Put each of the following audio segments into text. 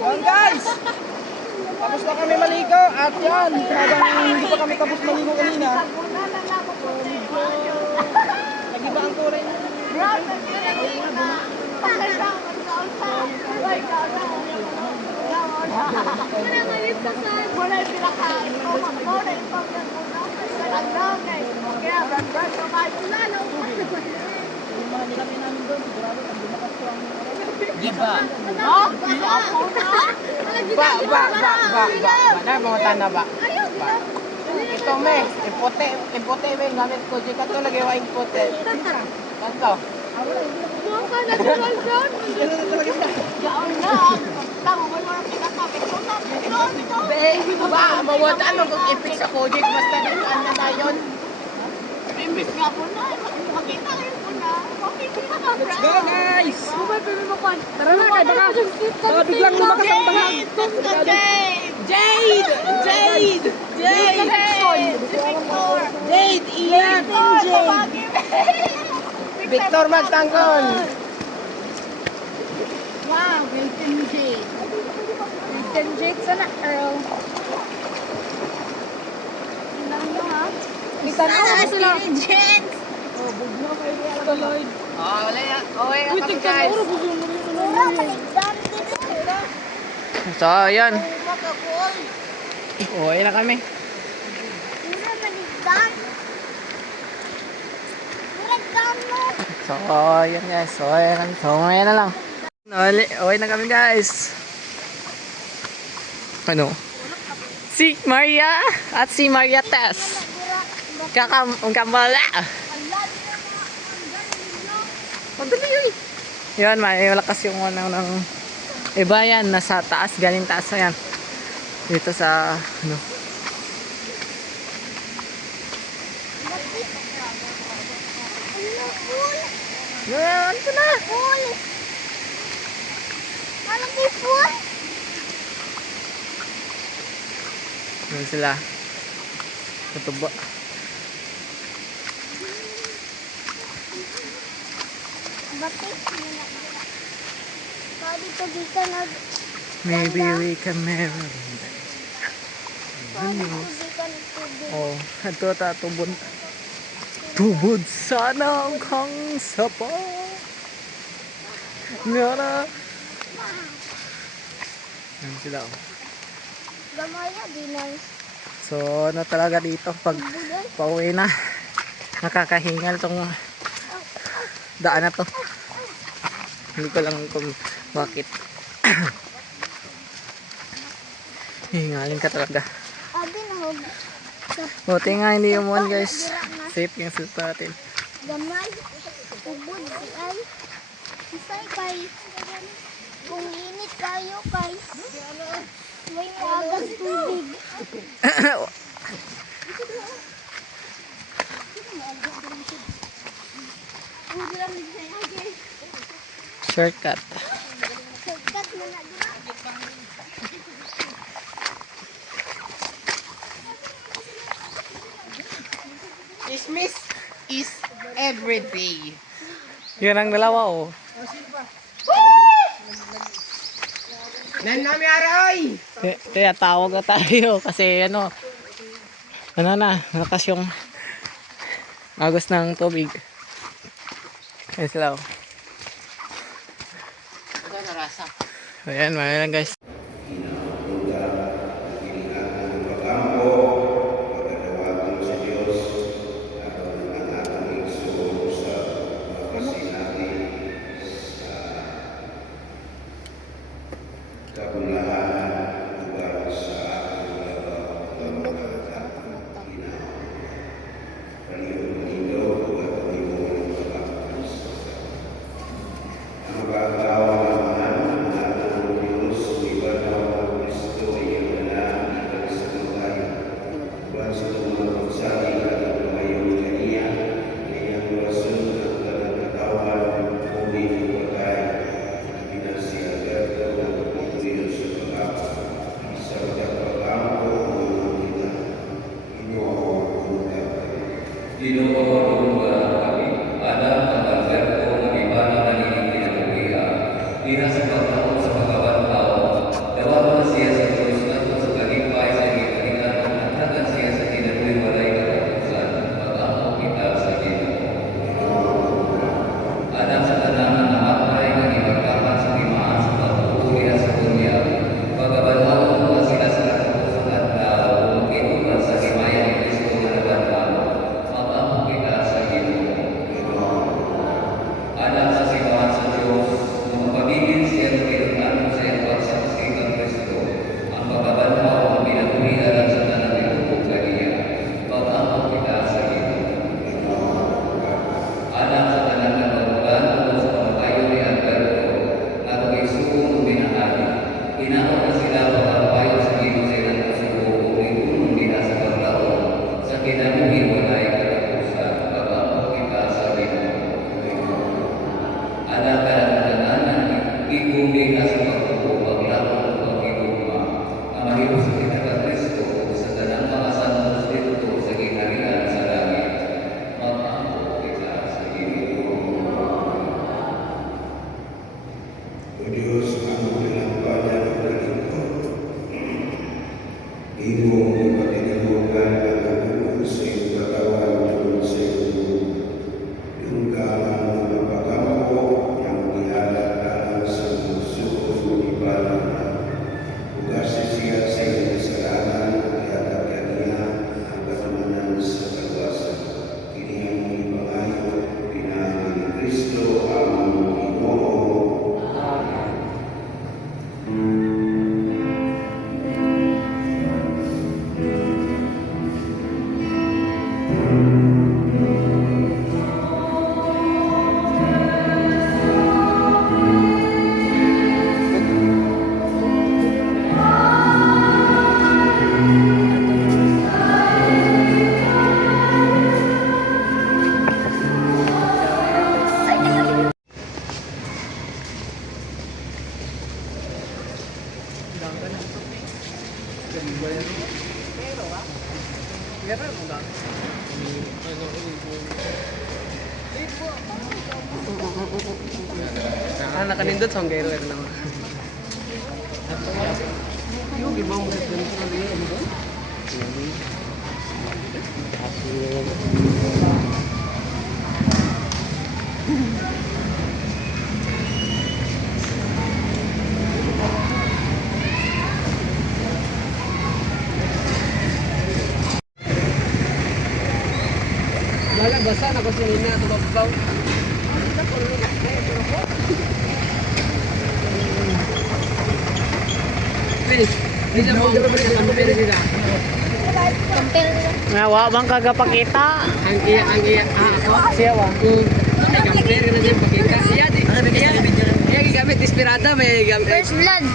Yan guys, tapos na kami maligo at yan, habang hindi pa kami tapos maligo kanina, nag-iba ang kulay na. Giba. Ba, mga tana ba? Ito me, impote me, gamit ko. Di ka to lagi wa impote. Kanto? Ba, mawata ano kung ipik sa project, basta nagkaan na tayon. Imbis nga po na, makita kayo po na. Let's go guys! Tara na, kaya baka biglang lumakas ang bahag. Jade! Ian! Victor Magtanggol! Wow, Wilton Jade. Wilton Jade sana, Earl. Ilang nyo ha? Kita na ako sila. Jade! Oh, bugno kayo ni Alkaloid. Wala yan. Okay na kami guys. So, ayan. Okay na kami. So, ayan guys. So, ayan na lang. Okay na kami guys. Ano? Si Maria at si Maria Tess. Kambala. Madali yun. Yun, may malakas yung ng iba yan. Nasa taas, galing taas na yan. Dito sa ano. Yan, ito na. Malaki pool. Yan sila. Katuba. Bakit? Kali to dito nag... Maybe we can marry. Kali to dito nagtubig. Oh, ito tatubod. Tubod sana ang kang sapa. Ngara. Yan sila. Oh. Gamaya din ay. So, ano talaga dito pag pauwi na. Nakakahingal tong daan na to. Hindi ko lang kung bakit. Hingalin ka talaga. Abi na hog. Buti nga hindi umuwan guys. Safe yung suit natin. Gamay. Tubod di ay. Isay kay. Kung init kayo kay. May maagas tubig. Shortcut. Shortcut mo na dito. Christmas is every day. Yun ang dalawa oh. Nan nami aray! Kaya tawag na tayo kasi ano na, malakas yung agos ng tubig. Ayan sila oh. Ito narasa. Ayan, mga lang guys. Nakanindot sa Hongero ito naman. Yung ibang mga dito na Wala, basa na ko sinina ito babaw. Please, please mo compare sila. Nawa bang kagapakita? Ang iya ako. Siya ba? Ay compare na siya pakita. Iya gigamit Desperada may gamit. First blood.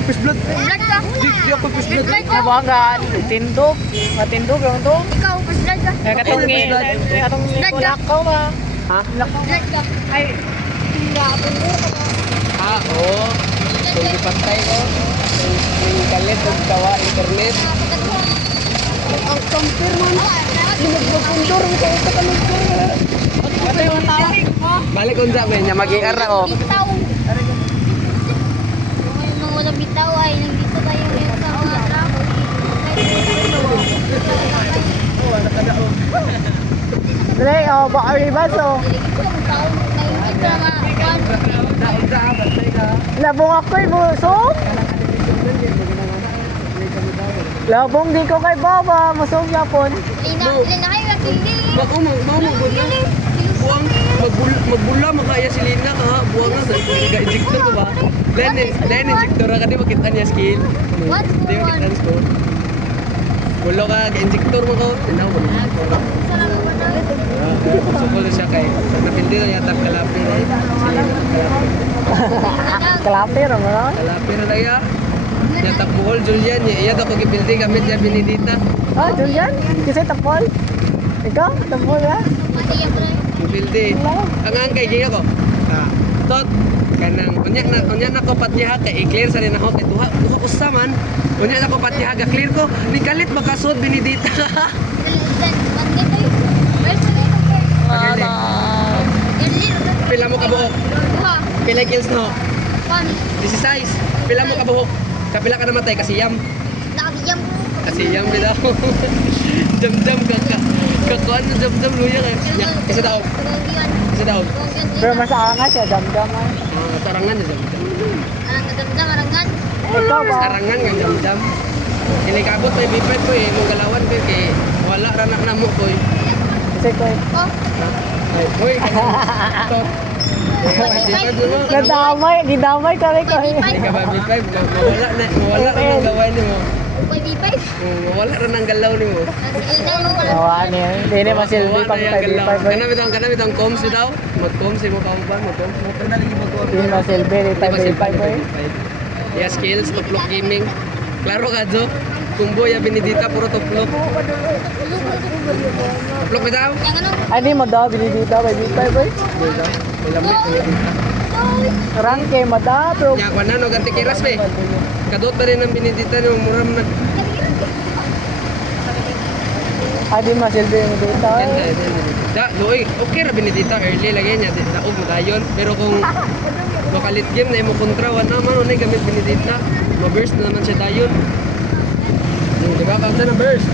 First blood. Blood ka. Di ako first blood. Blood ka. Nabaga, tindog. Matindog yung to. Ikaw, first blood ka. Katong lakaw ba? Ha? Blood ka. Ay, Ah, oo. Kung ipantay ko, yung kalit o gawa internet. Ang compare man. Sinagpapundor mo kayo sa kalugtong. Balik kung sabi niya, mag-iara ko. Bitaw. Nung wala bitaw ay nandito tayo ngayon sa mga tramo. Dre, oh, baka ribas, oh. Labong ako'y busog. Labong di ko kay Baba, musog yapon. Buwang, magbula, makaya si Lina ka ha. Buwang nga, nag-injector ko ba? Dahil injector ka, di makita niya skill. Di makita niya skill. Bulo ka, injector mo ko. Tinaw ko. Sukol na siya kay. Napindi na yata kalapir. Kalapir, ano na? Kalapir na ya. Yata buhol, Julian. Iya daw ko gipildi gamit niya binidita. Ah, Julian? Kasi tapol? Ikaw? Tapol, ha? Gipildi. Ang angkay, giya ko. Tot. Kanang unya na ko patiha kay i-clear sa rin ako kay duha ko saman unya na ko patiha ga clear ko ni kalit makasod binidita. Pila mo ka buhok? Pila kills no? 16. Pila mo ka buhok? Kapila ka namatay kasiyam. Kasiyam bitaw. Jam-jam kakuan mo jam-jam luya kay. Isa daw. Isa daw. Pero mas angas siya, dam-dam, ha? Sarangan na jam-jam. Ikaw ba? Sarangan nga jam-jam. Kinikabot ay B5 ko eh, mong galawan ko kay wala ra na mo ko eh. Kasi ko, Hoy, tot. gidamay kami ko. Ika ba B5, mawala ra nang gawain nimo. Mawala ra nang galaw nimo. Awan niya. Hindi naman silbi pang 5-5. Kana bitang comms daw. Mag-comms mo ka ba? Mag-comms mo. Hindi naman silbi, 5-5. Ya skills, tuplok gaming. Klaro ka, Jo. Kumbo ya binidita puro tuplok. Tuplok bitaw. Ay, di mo daw, binidita, 5-5, boy. Lamit binidita. Rangke, mada, bro. Ya kuan no ganti kiras be. Kadot ba rin ang binidita no muram na. Ay, di mas silbi yung dita. Yan na, da, loy, okay ra binidita early lagi niya daog mo dayon pero kung makalit game na imo kontra wa naman unay gamit binidita. Ma-burst na naman siya dayon. Di ba kamsa na burst?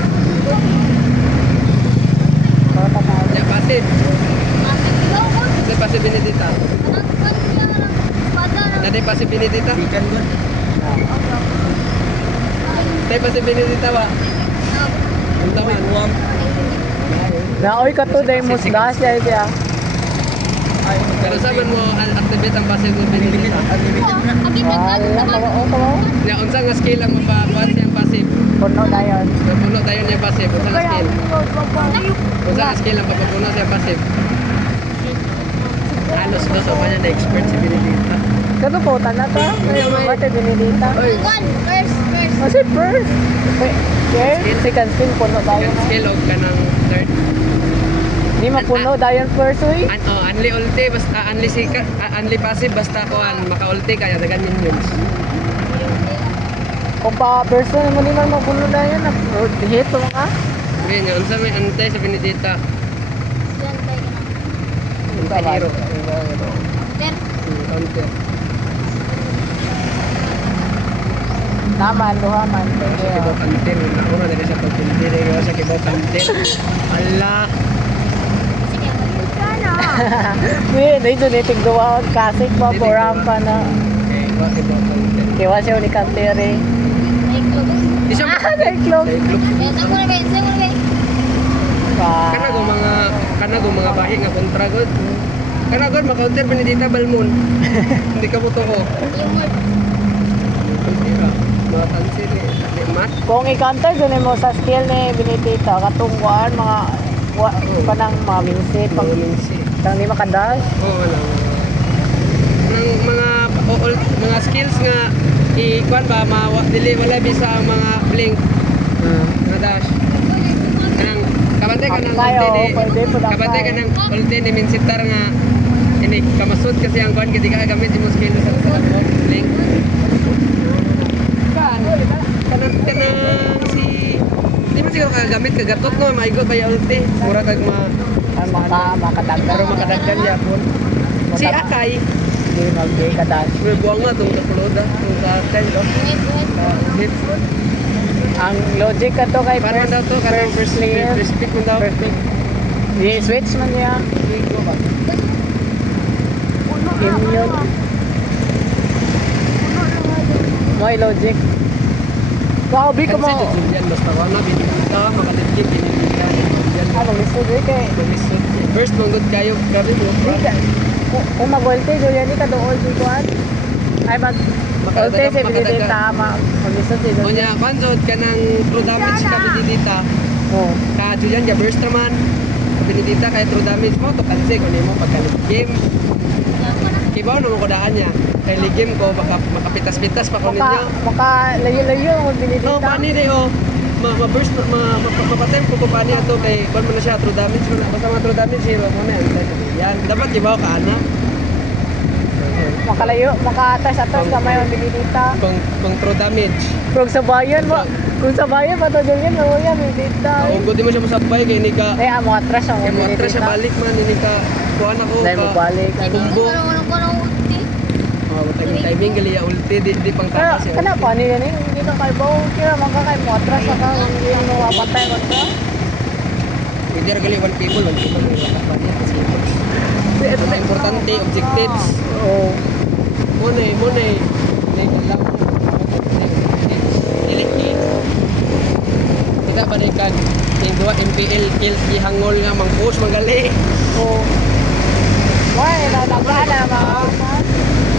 Ya passive. Di passive binidita. Dadi passive binidita. Dadi passive binidita ba? Unta man uwam. Naoy ka to, day musda siya. Pero sa man mo activate ang passive mo binidita. Ya unsa nga skill ang mapakuan siyang passive? Puno na yun. Puno dayon yung passive. Unsa nga skill? Unsa nga skill ang papapuno siyang passive? Halos dos o kanya na expert si binidita. Kato po, tana to. Ba't yung binidita? Kasi first. Second skill, puno tayo. Second skill o kanang third. Hindi mapuno dayon first, uy. Unli ulti basta unli passive basta kuan maka-ulti kaya dagan minions. Kung pa person mo ni man magulo na yan, hit mo ka. Ngayon, yun sa may antay sa Benedita. Diyan tayo ka na. Antay hero. Then, Antay. Naman, duha man. Sa Kibaw Kantin. Ako na dali sa pagpindi. Dali sa Kibaw Kantin. Ala. sige, magkano? Wait, dito nitig duwa kasik pa, porang pa na. Kibaw Kantin. Kiwa siya ni Kantere. May club. Di siya Ah, naiklog. Eh, saan mo na ba? Saan mo na ba? Kana go mga bahi nga kontra god. Kana god maka-counter Benedita Balmon. Hindi ka mo to ko. Yung word. Mga pansin ni mat. Kung i-counter dun mo sa skill ni Benedita, katungkuan, mga panang mga minsit, pang Pangminsi. di makadash. Oo wala. Nang mga skills nga ikuan ba dili wala bisa ang mga blink nga dash. Kanang kabantay ka ng Kayo, ulti ni pwede po na kabantay ka kayo. ng ulti ni minsitar nga ini kamasud kasi ang kuan kadi ka gamit mo skill sa blink. Kanang si di man siguro kagagamit kagatot no maigo kaya ulti mura kag Ay, makadagdag. pero makadaggan yapon. Si Akay Hindi mag-kadash. may buwang nga itong kapuluda itong kakay no? Hits. Ang logic ka to kay Paano daw to? Karang first layer. First pick mo daw. Perfect. Di switch man niya. Immune. May logic. Wow, bi ka mo. Kasi Julian, basta wala binibita, makadikip, binibita. Julian, Ano, gusto di kay. lumisod. First, manggod kayo. Grabe mo. Di ka. Kung mag-volte, Julian, di ka doon, di ko at. Ay, mag-volte si Benedita, mag-isot si O Julian. niya, kansod ka ng true damage ka, Benedita. Oo. Ka Julian, ka burst naman. Benedita, kaya true damage mo, to kansi, kung mo pagka-game. Kibaw naman ko daan niya. Kaya ligim ko, baka makapitas-pitas pa ko ninyo. Layo-layo ang Benedita. No, paani de oh. Ma-burst mapatay ko ko paani ato kay kon mo na siya true damage mo na basta mga true damage zero mo na yan. Dapat gibaw ka ana. Makalayo, maka-atas-atas kamay ang Benedita. Kung true damage. Kung sa bayan mo, kung sa bayan mo to Julian, mo yan, Benedita. Kung di mo siya musabay kay ni ka Ay, mo atras ang kay mo atras siya balik man ni ka kuan ako Dahil mo balik. Kumbo. Walang ulti. Oh, timing gali ya ulti di pang Pero, takas. kenapa ni yan eh? Hindi ka kalbaw. Kira maka kay mo atras ka. Hindi mo mapatay mo ka. Hindi ra gali one people mo pa niya kasi ito na importante objectives. Oo. Muna lang iliki kita balikan yung dua MPL kills gihangol nga mang push magali Oo. Why, nagdaan na mga.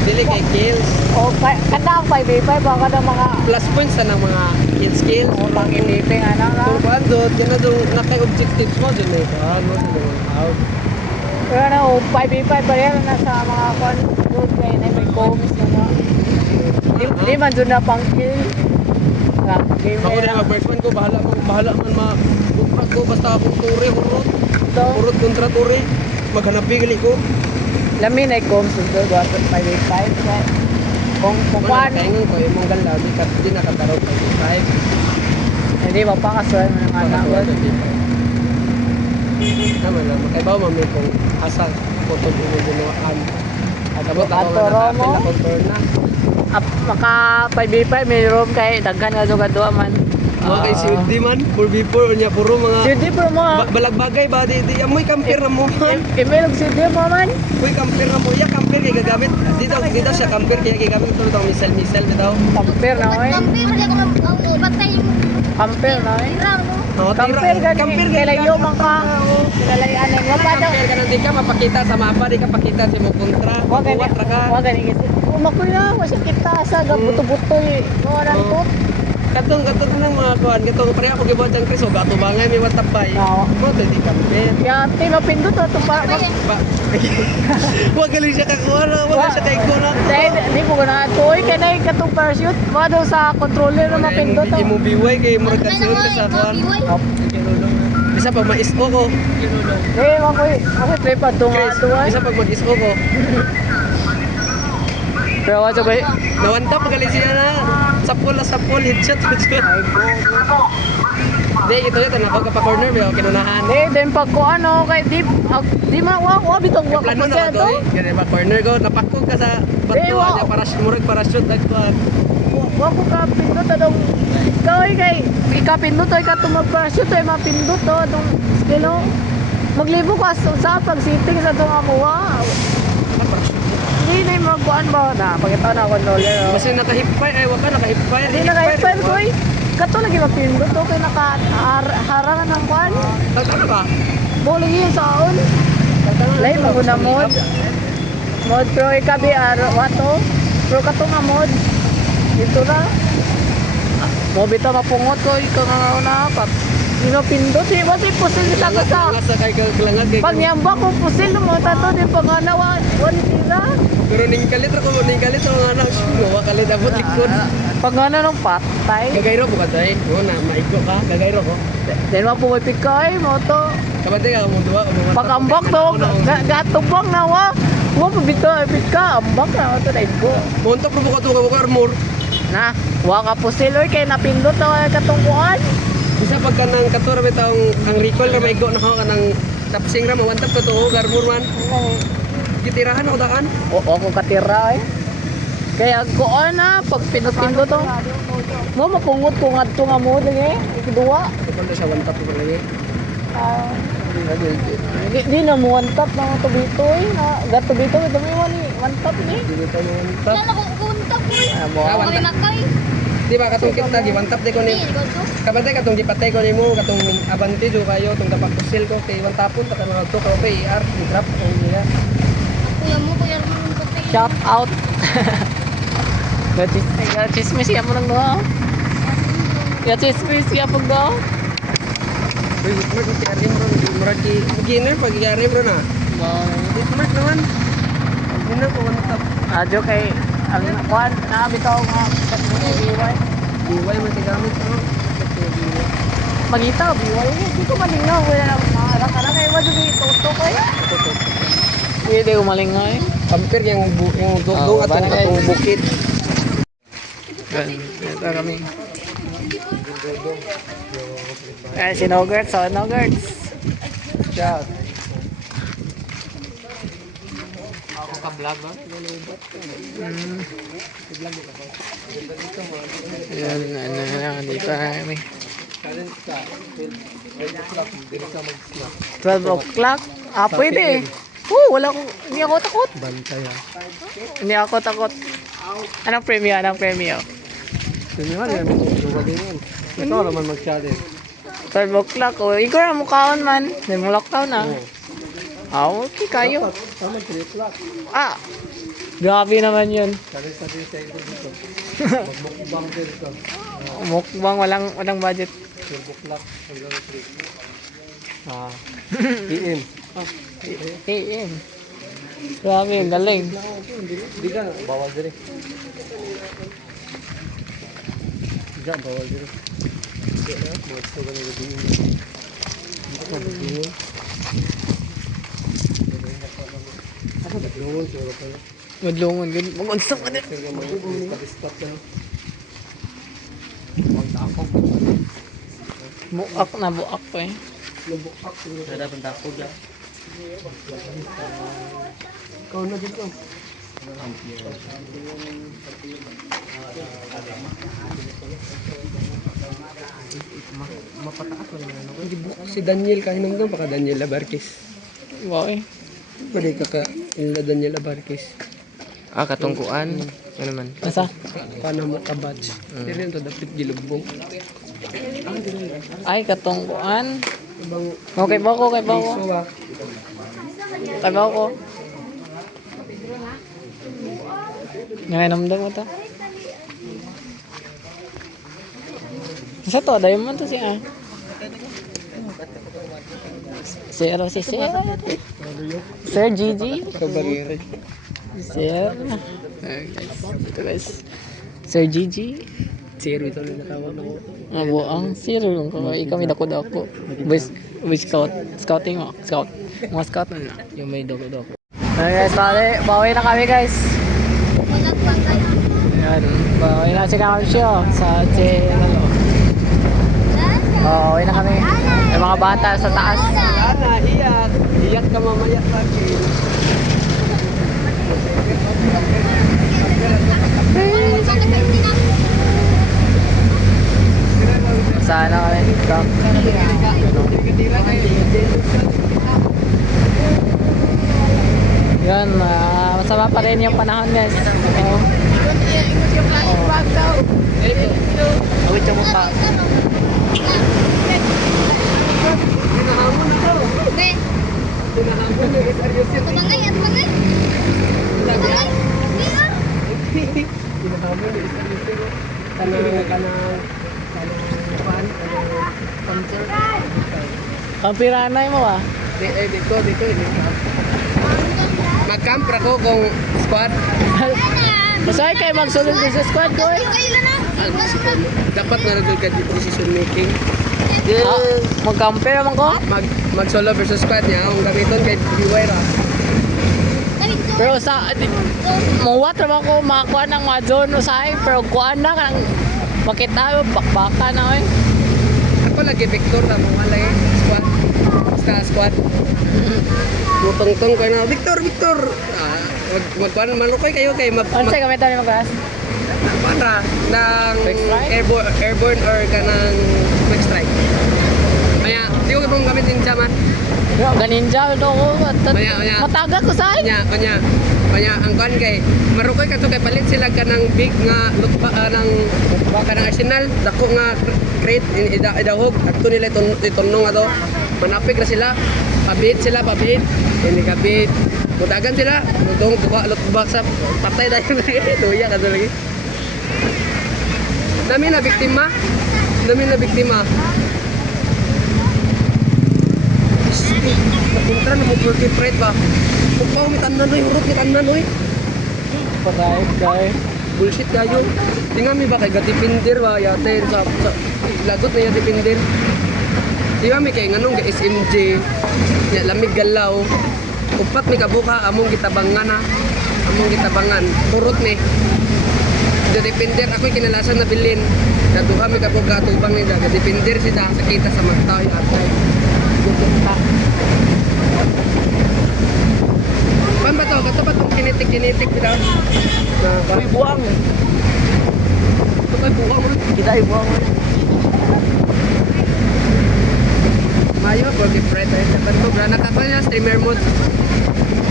dili kay kills O, kanda ang 5v5 baka ng mga plus points na ng mga kills ulang ipiping ano na. kung paandot yun na doon nakay objectives mo dun eh paano out Pero na, 5v5 ba yan na sa mga kon doon kay na may combs na mga. Di man doon na pang kill. Game ako na mag-first ko bahala man ma-contract ko basta akong turi urot kontra turi maghanap gali ko Lamin ay combs doon doon 5v5. Kung ano paano, nakaingon ko imong gala di nakataro 5 hindi mapakaswal mo ng anak ko. Naman lang, makaibaw mami kung asa photo mo ginuwaan. At abot ako Ato, nga Romo? nakapil na contour na. Maka 5v5 may room kay daghan nga duga man. Mga kay si Udi man, 4v4 niya puro mga Hindi pero mo. balagbagay ba di amoy kamper na mo man. Email og CD mo man. Uy kamper na mo, iya kamper kay gagamit. Dito siya kamper kaya gagamit ito itong missile bitaw. Kamper na oy. Kampi, wala mga batay yung Kamper na oy. tirang mo. Oh, Kamper gani. kamper Kay layo man ka. Kinalayan ay mo pa daw. Kamper ka na di ka mapakita sa mapa, di ka pakita sa mo kontra. Wa gani. Buwat ra ka. Wa gani kasi. Umakoy na wala kita sa buto-buto eh. Mo nang tot. Katong ng mga kuan, katong pare ako gibuhat ang kriso, gato bangay may watapay. Oo. Mo di kamper. Ya tino pindot to pa. Ba, wag galing siya kakuha na, wag siya kay kuna. Dahil di mo gana toy kanay katong parachute. Wa daw sa controller na mapindot. Hindi mo biway kay murag kansiyon ka sa kuan. Bisa pag mais-o ko. Eh, ako play pa tunga Chris, tuwa. bisa pag mag-is-o ko. Pero what's up, Nawanta pa galing siya na. Sapol, headshot. Hindi, ito na ako pa corner, pero kinunahan. Then pag ko ano, kay di mawa bitong wa Plano na to. to eh. Kaya ba corner ko, napakog ka sa bato wow. niya para murag parachute nagkuhan. Wa ko ka pindot adong ikaw kay ikapindot ay ka tumagparasyo to ay mapindot to adong kilo. Maglibo ka sa pag sitting sa tong amuwa. Hindi na yung magkuhan ba na pagkita na controller. Kasi nakahipay, ay wag ka nakahipay. Hindi na kahit ko eh. Kato lagi mapindot to kay nakaharangan ng kuhan. Tama ba? Bolo yun saon. Lay mo na mod. Mod pro ikabi wato. Pro kato nga mod. Dito na. Mo bitaw mapungot ko ikaw nga una pat. Sino pindot eh basi pusil kita ka sa. Sa kay kalangag kay. Pag nyamba ko pusil mo tato di panganawa wala tira. Pero ning kalit ko nga na gawa kalit abot likod. Pag ano nung patay. Gagayro ko katay. Oo na maigo ka, gagayro ko. Then mapumipik ka eh mo to. Kabante ka mo duwa mo. Pag-ambak to gatubang na wa. Mo pabitaw ipit ka ambak na to dai ko. Montok mo ko to ka armor. Na, wa ka pusil oy kay napindot na katungkuan. Bisa pagka nang katura bitang ang recall ra maigo na ka nang tapsing ra mawantap ko to armor man. Gitirahan ako daan. O ako katira eh. Kaya ko na pag pinot-pindot to. Mo mapungot ko ngadto nga mo dingi. Kedua. Kapag sa wantap ko lagi. Di na mo one tap na tubito eh. Gato bito ito mo ni one tap ni. Dili tayo wantap. Wala ko kuntak ko eh. Mo. Kami nakay. Di ba katong kita gi wantap de ko ni. Hindi, ikaw to. Kabante katong gipatay ko nimo katong abante do kayo tong dapat pusil ko kay wantapon ta kanang to ka IR di trap ko niya. Kuya mo, kuya mo yung patay. Shout out. Chismis siya mo nang doon. Chismis siya pag doon. Uy, smart ti alim ro di murag ki beginner pag arim ro na. Di smart naman. Beginner ko wantap. Adyo kay ang kuan na bitaw nga sa biway. Diway man tigamit ano. Magita biway. Di ko malingaw wala na mga kara kay wa dili toto kay. Hindi ko malingaw eh. Compare yung dugdug at atong bukid. Ito kami. Si Nogerts, so Nogerts. Shout. Ako ka-vlog ba? Yan, dito kami. 12 o'clock? Ah, pwede eh. Wala ko, hindi ako takot. Bantay ah. Hindi ako takot. Anong premyo? Anong premyo? Tingnan mo yan. Ito naman mag-challenge. 12 o'clock. O, ikaw na mukhaon man. May mo lockdown na. Okay kayo. Tama 3 o'clock. Ah, grabe naman yun. Challenge natin sa ito dito. Magbukbang din ito. Mukbang, walang budget. 12 o'clock hanggang 3. PM. AM. Grabe, ang galing. Di ka, bawal din eh. Di ka, bawal din eh. Di ka, gusto ka nila din. Di ka, magdungol. Ako, magdungol siguro pala. Madlungon, good. Mag-unsap ka din. Sige, mag-stop ka na. Magtakok. Buak na buak ko eh. Lubukak. Ada pentakot ya. Kau na dito. Mapataas wala na. Si Daniel kahinong doon paka Daniel Abarkis. Wow eh. Pwede ka ila Daniel Abarkis. Ah, katungkuan. Ano man? Masa? Paano mo ka batch? Pero yun to dapat gilubong. Ay, katungkuan. Ibang Okay ba ko? Kay ba ko? iso ah. Kay ba ko? Nanginomdom mo to? Sa to, dayo mo to siya. Sir, si Sir. Sir Gigi. Kabariri. Sir. Guys, ito guys. Sir Gigi. Zero ito na natawag na ko. Ang Sir. Ikaw may dako-dako. Boy Scout. Scouting mo. Scout. Mga scout na. Yung may doko-doko. Okay guys, bawi na kami guys. Walang Yan. Uwi na si Kamsyo sa Chelo. Oo, uwi na kami. Yung mga bata sa taas. Ana, iyak. Iyak ka mamaya sa akin. Sana kami dito. Yun, masama pa rin yung panahon guys. Oo. Awit yung mukha. Hinahamon ako. Be, Hinahamon na. Seryosin. tumangay, tumangay. Tumangay. Di ah. Hinahamon na. Seryosin. Kanang fan, concert. Ang piranay mo ah. Dito. Mag-camp ako kung squad. Masaya kayo magsulod din sa squad ko eh. Kailan na? Dapat na nagul ka decision making. Mag-compare naman ko. Mag solo versus squad niya. Ang gamiton kay Biway ra. Pero sa mawat naman ko makakuha ng mga zone usahay. Pero kuhaan na kang makita mo bakbaka na eh. Ako lagi Victor na mga lagi squad. Basta squad. Mutong-tong ko na Victor. Magkuhan malukoy kayo kay Ano sa'yo kami ito ni Magras? para ng Quick strike? airborne or kanang quick strike. Kaya, di ko kung gamitin siya man. Ganinja ito ko. Maya. Mataga ko sa Kanya, ang kuhan kay, marukoy ka to kay palit sila kanang big nga lutba ng kanang arsenal, dako nga crate, idahog, ato nila itunong ato. Manapik na sila, pabit, hindi kabit. Mutagan sila, nutong buka, lutba sa patay dahil lagi, tuya ka to lagi. Dami na biktima. Napunta na mo birthday pride ba? Pagpaw mi tanan oy, urot mi tanan oy. Right, guy. Bullshit kayo. Tinga mi ba kay gatipindir ba yate sa lagot na yate pindir. Di ba mi kay nganong ga SMJ. Ya lamig galaw. Upat mi kabuka among gitabangan na. Turot mi. Gatipindir ako kinalasan na bilin. Daduha mi kabuka tubang ni gatipindir sita sakita sa mata yate. Pan ba to? Ito ba itong kinetik bitaw? Kami buwang. Ito ba buwang mo? Kita ay buwang mo. Mayo, birthday pride. Dapat ko, granat ako niya, streamer mode.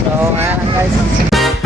So, ngayon lang guys.